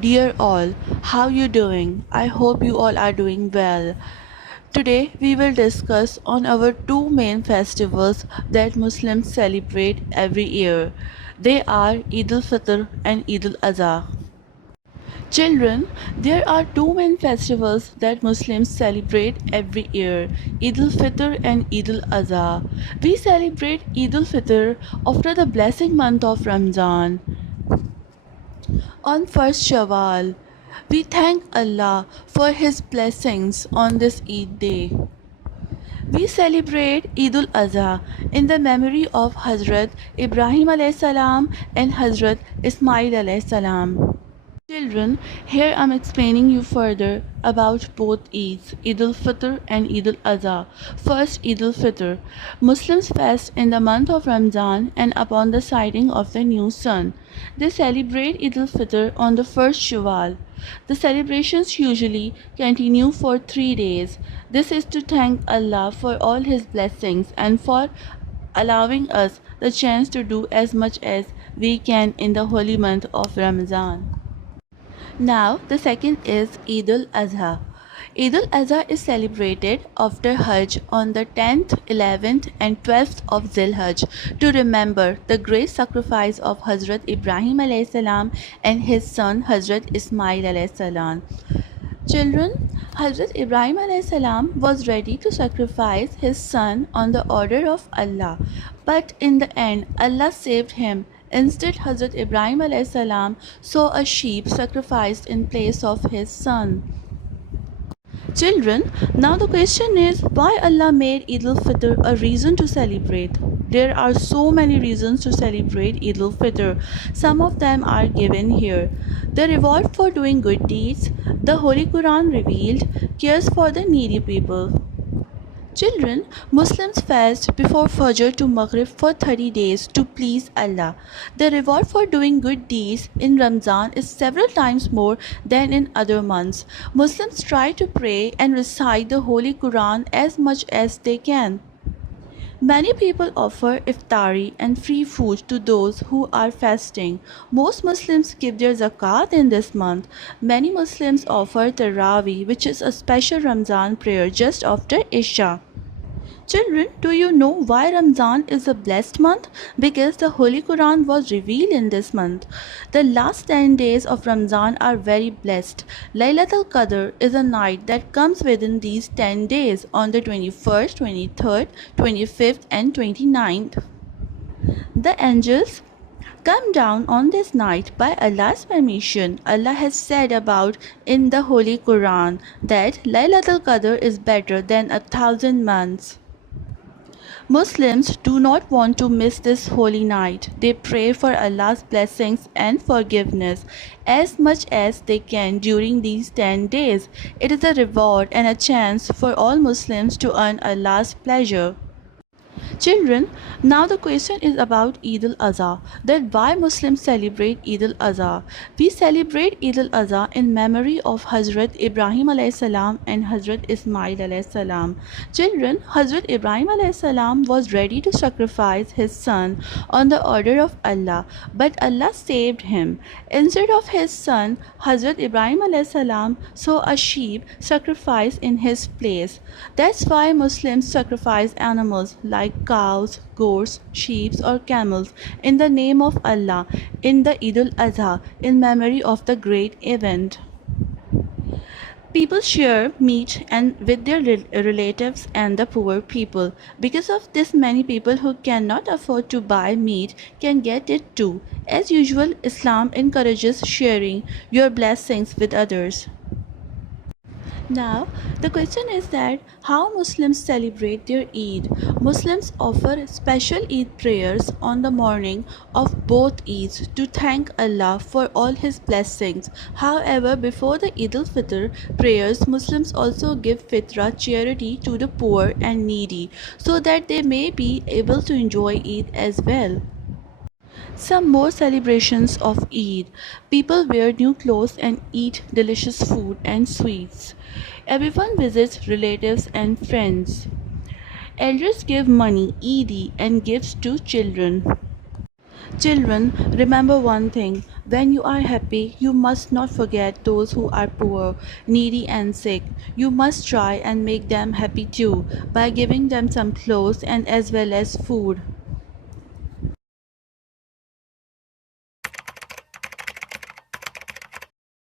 Dear all, how you doing? I hope you all are doing well. Today we will discuss on our two main festivals that Muslims celebrate every year. They are Eid al-Fitr and Eid al-Adha. Children, there are two main festivals that Muslims celebrate every year, Eid al-Fitr and Eid al-Adha. We celebrate Eid al-Fitr after the blessing month of Ramadan on first Shawwal. We thank Allah for His blessings on this Eid day. We celebrate Eid al-Adha in the memory of Hazrat Ibrahim alayhi salam and Hazrat Ismail alayhi salam. Children, here I'm explaining you further about both Eids, Eid al-Fitr and Eid al-Adha. First, Eid al-Fitr. Muslims fast in the month of Ramadan and upon the sighting of the new sun. They celebrate Eid al-Fitr on the first Shawwal. The celebrations usually continue for 3 days. This is to thank Allah for all His blessings and for allowing us the chance to do as much as we can in the holy month of Ramadan. Now, the second is Eid al-Adha. Eid al-Adha is celebrated after Hajj on the 10th, 11th and 12th of Zilhajj to remember the great sacrifice of Hazrat Ibrahim alayhi salam and his son Hazrat Ismail alayhi salam. Children, Hazrat Ibrahim alayhi salam was ready to sacrifice his son on the order of Allah, but in the end Allah saved him. Instead, Hazrat Ibrahim alayhi salam saw a sheep sacrificed in place of his son. Children, now the question is why Allah made Eid al-Fitr a reason to celebrate? There are so many reasons to celebrate Eid al-Fitr. Some of them are given here. The reward for doing good deeds, the Holy Quran revealed, cares for the needy people. Children, Muslims fast before Fajr to Maghrib for 30 days to please Allah. The reward for doing good deeds in Ramzan is several times more than in other months. Muslims try to pray and recite the Holy Quran as much as they can. Many people offer iftari and free food to those who are fasting. Most Muslims give their zakat in this month. Many Muslims offer Tarawih, which is a special Ramzan prayer just after Isha. Children, do you know why Ramzan is a blessed month? Because the Holy Quran was revealed in this month. The last 10 days of Ramzan are very blessed. Laylatul Qadr is a night that comes within these 10 days on the 21st, 23rd, 25th and 29th. The angels come down on this night by Allah's permission. Allah has said about in the Holy Quran that Laylatul Qadr is better than 1,000 months. Muslims do not want to miss this holy night. They pray for Allah's blessings and forgiveness as much as they can during these 10 days. It is a reward and a chance for all Muslims to earn Allah's pleasure. Children, now the question is about Eid al-Adha, that why Muslims celebrate Eid al-Adha. We celebrate Eid al-Adha in memory of Hazrat Ibrahim alayhi salam and Hazrat Ismail alayhi salam. Children, Hazrat Ibrahim alayhi salam was ready to sacrifice his son on the order of Allah, but Allah saved him. Instead of his son, Hazrat Ibrahim alayhi salam saw a sheep sacrificed in his place. That's why Muslims sacrifice animals like cows, goats, sheep or camels in the name of Allah in the Eid al-Adha in memory of the great event. People share meat and with their relatives and the poor people. Because of this, many people who cannot afford to buy meat can get it too. As usual, Islam encourages sharing your blessings with others. Now, the question is that how Muslims celebrate their Eid. Muslims offer special Eid prayers on the morning of both Eids to thank Allah for all His blessings. However, before the Eid al-Fitr prayers, Muslims also give fitrah charity to the poor and needy so that they may be able to enjoy Eid as well. Some more celebrations of Eid. People wear new clothes and eat delicious food and sweets. Everyone visits relatives and friends. Elders give money, Eid, and gifts to children. Children, remember one thing: when you are happy, you must not forget those who are poor, needy, and sick. You must try and make them happy too by giving them some clothes and as well as food.